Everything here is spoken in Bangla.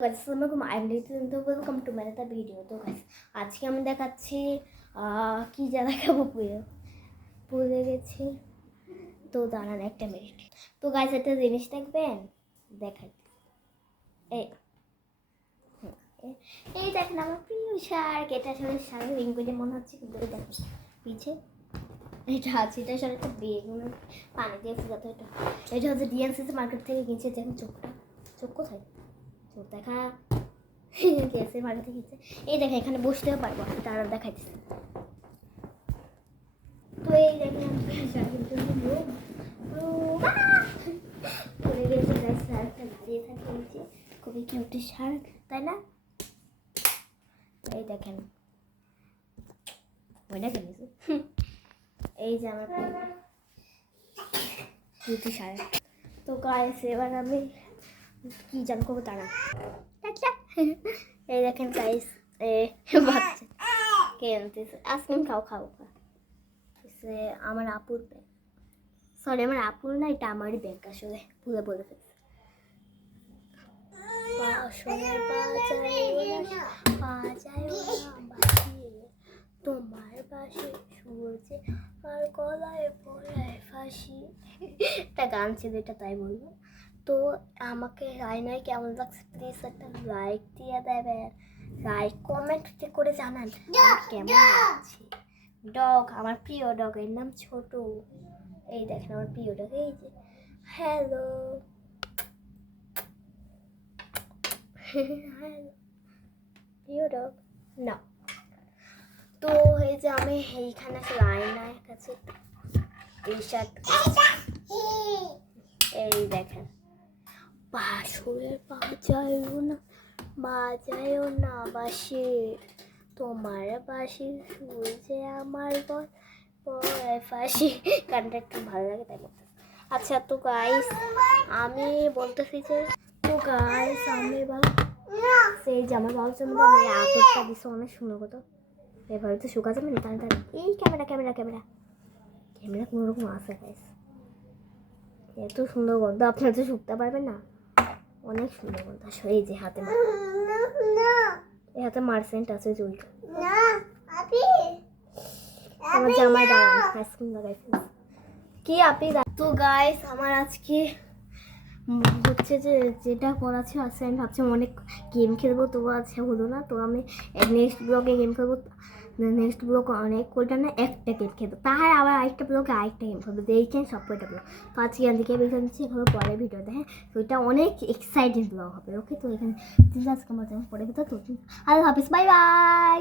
Welcome to my other video. তো গাইস আজকে আমি দেখাচ্ছি কি যা দেখাবো ভুলে গেছি। তো দাঁড়ান একটা মিনিট। তো গাইস একটা জিনিস দেখবেন, দেখাই এই দেখেন আমার প্রিয় শার্ক। এটা আসলে শার্ক রিং করে মনে হচ্ছে, কিন্তু দেখেন পিছে এটা আছে। এটা আসলে একটা বেগুন পানি দিয়ে ফুটাতো। এটা হচ্ছে ডিএনসিসি মার্কেট থেকে কিনছে। দেখেন চোখ কোথায়? চোখ দেখা গ্যাসের মার্কেটে কিনছে। এই দেখেন এখানে বসতেও পারবো, তারা দেখাইতেছে। তো এই দেখেন পড়ে গেছে, শার্কটা দাঁড়িয়ে থাকে নিচে। খুবই কিউট শার্ক, তাই না? এই দেখেন ওইটা কিনেছি। এই যে আমার কিউট শার্ক। তো গাইস এবার আমি কি জান করবো তারা। এই দেখেন গাইস বাচ্চা কে আনতেছে আইসক্রিম। খাও আমার আপুর ব্যাগ, সরি আমার আপুর না, এটা আমারই ব্যাগ। আসলে ভুলে বলে ফেলছি। তোমার পাশে সূর্যে আর গলায় পড়ায় ফাঁসি, একটা গান ছিল এটা, তাই বলবো। তো আমাকে রায়নায় কেমন লাগছে প্লিজ একটা লাইক দিয়ে দেবেন, লাইক কমেন্ট করে জানান কেমন লাগছে। ডগ, আমার প্রিয় ডগ, এর নাম ছোট। এই দেখেন আমার প্রিয় ডগ, এই যে হ্যালো প্রিয় ডগ না। তো এই যে আমি এইখানে আসলে আয়নার কাছে এই শার্ট, এই দেখেন বাঁশির বাজায়ও না বাঁশি, তোমার বাঁশির সুর যে আমার পড়ায় ফাঁসি। গানটা একটু ভালো লাগে তাই বলতে। আচ্ছা তো গাইস আমি বলতেছি যে, তো গাইস আমি সেই জামা বাবুর মধ্যে আমি আতরটা দিচ্ছি, অনেক সুন্দর কথা। এভাবে তো শুকা যাবে না, তাহলে এই ক্যামেরা কোনো রকম আছে গাইস। এত সুন্দর গন্ধ, আপনারা তো শুকতে পারবেন না, অনেক সুন্দর গন্ধ। এই যে হাতে এই হাতে মার্সেন্ট আছে চুলটা। আমার জামাই দাঁড়ান আইসক্রিম লাগাইছে কি আপনি। তো গাইস আমার আজকে হচ্ছে যে যেটা করাচ্ছে আছে, আমি ভাবছি অনেক গেম খেলবো, তবু আজকে হলো না। তো আমি নেক্সট ব্লগে গেম খেলবো, নেক্সট ব্লগ অনেক কয়টা না একটা গেম খেলবো, তার আবার আরেকটা ব্লগে আরেকটা গেম খেলবো, দেখেন সব কয়টা ব্লগ। তো আজকে এদিকে বেশি নিচ্ছি, এভাবে পরে ভিডিওতে। হ্যাঁ তো এটা অনেক এক্সাইটেড ব্লগ হবে। ওকে তো এখানে আজকে আমার পরে ভিডিও তো আল্লাহ হাফিজ, বাই বাই।